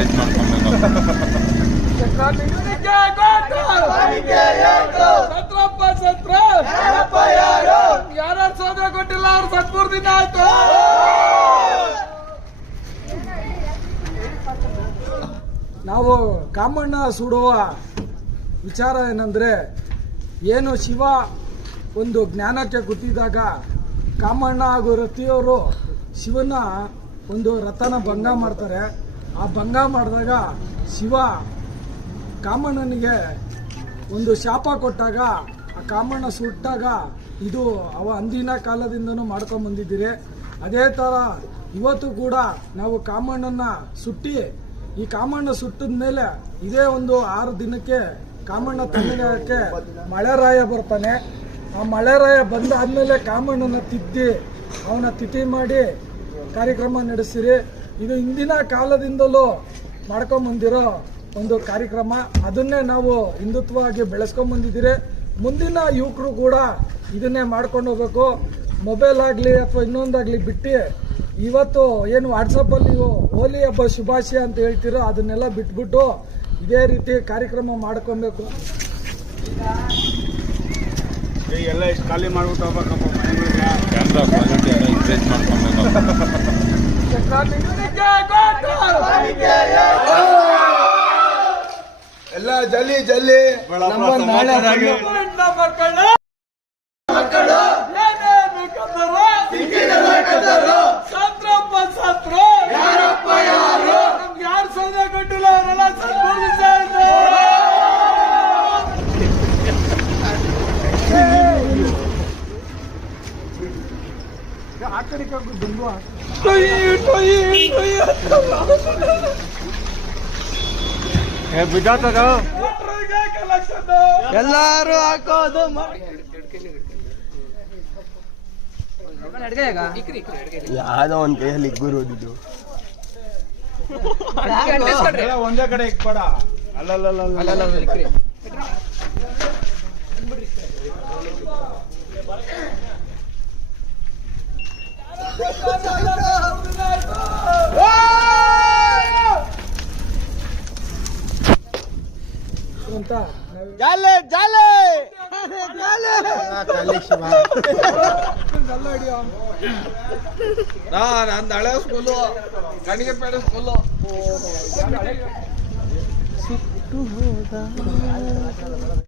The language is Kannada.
ಎಂಕರೇಜ್ ಮಾಡ್ಕೊಬೇಕು. ಯಾರು ಸೋದರ ಕೊಟ್ಟಿಲ್ಲ, ಅವ್ರು 13 ದಿನ ಆಯ್ತು. ನಾವು ಕಾಮಣ್ಣ ಸುಡುವ ವಿಚಾರ ಏನಂದ್ರೆ, ಏನು ಶಿವ ಒಂದು ಜ್ಞಾನಕ್ಕೆ ಕೂತಿದಾಗ ಕಾಮಣ್ಣ ಹಾಗೂ ರತಿಯವರು ಶಿವನ ಒಂದು ರಥನ ಭಂಗ ಮಾಡ್ತಾರೆ. ಆ ಭಂಗ ಮಾಡಿದಾಗ ಶಿವ ಕಾಮಣ್ಣನಿಗೆ ಒಂದು ಶಾಪ ಕೊಟ್ಟಾಗ ಆ ಕಾಮಣ್ಣ ಸುಟ್ಟಾಗ ಇದು ಅಂದಿನ ಕಾಲದಿಂದನೂ ಮಾಡ್ಕೊಂಡು ಬಂದಿದ್ದೀರಿ. ಅದೇ ಥರ ಇವತ್ತು ಕೂಡ ನಾವು ಕಾಮಣ್ಣನ ಸುಟ್ಟಿ, ಈ ಕಾಮಣ್ಣ ಸುಟ್ಟಿದ ಮೇಲೆ ಇದೇ ಒಂದು 6 ದಿನಕ್ಕೆ ಕಾಮಣ್ಣ ತಣ್ಣಗಾಗಕ್ಕೆ ಮಳೆರಾಯ ಬರ್ತಾನೆ. ಆ ಮಳೆರಾಯ ಬಂದಾದ್ಮೇಲೆ ಕಾಮಣ್ಣನ ತಿದ್ದಿ ಅವನ ತಿಥಿ ಮಾಡಿ ಕಾರ್ಯಕ್ರಮ ನಡೆಸಿರಿ. ಇದು ಹಿಂದಿನ ಕಾಲದಿಂದಲೂ ಮಾಡ್ಕೊಂಬಂದಿರೋ ಒಂದು ಕಾರ್ಯಕ್ರಮ. ಅದನ್ನೇ ನಾವು ಹಿಂದುತ್ವವಾಗಿ ಬೆಳೆಸ್ಕೊಂಬಂದಿದ್ದೀರಿ. ಮುಂದಿನ ಯುವಕರು ಕೂಡ ಇದನ್ನೇ ಮಾಡ್ಕೊಂಡು ಹೋಗ್ಬೇಕು. ಮೊಬೈಲ್ ಆಗಲಿ ಅಥವಾ ಇನ್ನೊಂದಾಗಲಿ ಬಿಟ್ಟು ಇವತ್ತು ಏನು ವಾಟ್ಸಪ್ಪಲ್ಲಿ ನೀವು ಹೋಲಿ ಹಬ್ಬ ಶುಭಾಶಯ ಅಂತ ಹೇಳ್ತೀರೋ ಅದನ್ನೆಲ್ಲ ಬಿಟ್ಬಿಟ್ಟು ಇದೇ ರೀತಿ ಕಾರ್ಯಕ್ರಮ ಮಾಡ್ಕೊಬೇಕು. ಎಲ್ಲ ಇಷ್ಟು ಖಾಲಿ ಮಾಡ್ಬಿಟ್ಟು ಹೋಗ್ಬೇಕಪ್ಪ ಕ್ಯಾಮ್ರಾ ಕ್ವಾಲಿಟಿ ಎಲ್ಲ ಎಂಕರೇಜ್ ಮಾಡ್ಕೊಬೇಕು. ಎಲ್ಲ ಜಲ್ಲಿ ಜಲ್ಲಿ ನಮ್ಮ ನಾಳೆ ಮಕ್ಕಳು ಸತ್ರಪ್ಪ ಸತ್ರು, ಯಾರಪ್ಪ ಯಾರು, ನಮ್ಗೆ ಯಾರು ಸೌದೆ ಕೊಟ್ಟಿಲ್ಲ, ಅವರೆಲ್ಲ ಸತ್ಪೂರ್ಣ ಆ ಕಡೆ ಬಂದು ಬಿದ್ದಾತದ ಎಲ್ಲಾರು ಹಾಕೋದು ಯಾವ್ದೋ ಒಂದ್ ಕೈಯಲ್ಲಿ ಗುರುದಿದ್ದು ಒಂದೇ ಕಡೆ ಇಕ್ಬೇಡ. ಅಲ್ಲಲ್ಲ ಅಂತ ಜಾಲೆ ಜಾಲೆ ನಂದು ಹಳೆ ಸ್ಕೂಲು ಗಣಿಗೆಪೇಟೆ ಸ್ಕೂಲು.